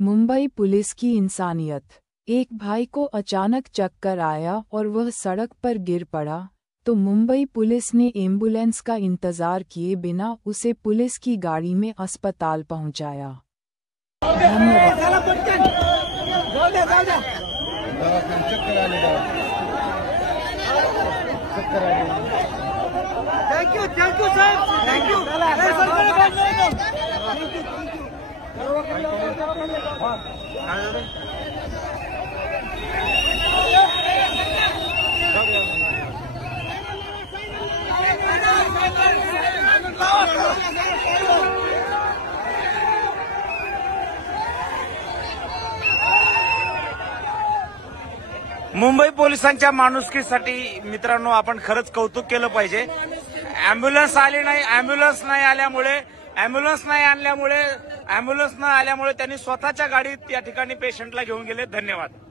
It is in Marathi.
मुंबई पुलिस की इंसानियत। एक भाई को अचानक चक्कर आया और वह सड़क पर गिर पड़ा, तो मुंबई पुलिस ने एम्बुलेंस का इंतजार किए बिना उसे पुलिस की गाड़ी में अस्पताल पहुंचाया। Thank you sir, thank you. Mumbai पोलिसांच्या माणुसकीसाठी मित्रांनो आपण खरंच कौतुक केलं पाहिजे। अँब्युलन्स आली नाही, अँब्युलन्स नाही आल्यामुळे त्यांनी स्वतःच्या गाडीत या ठिकाणी पेशंटला घेऊन गेले। धन्यवाद।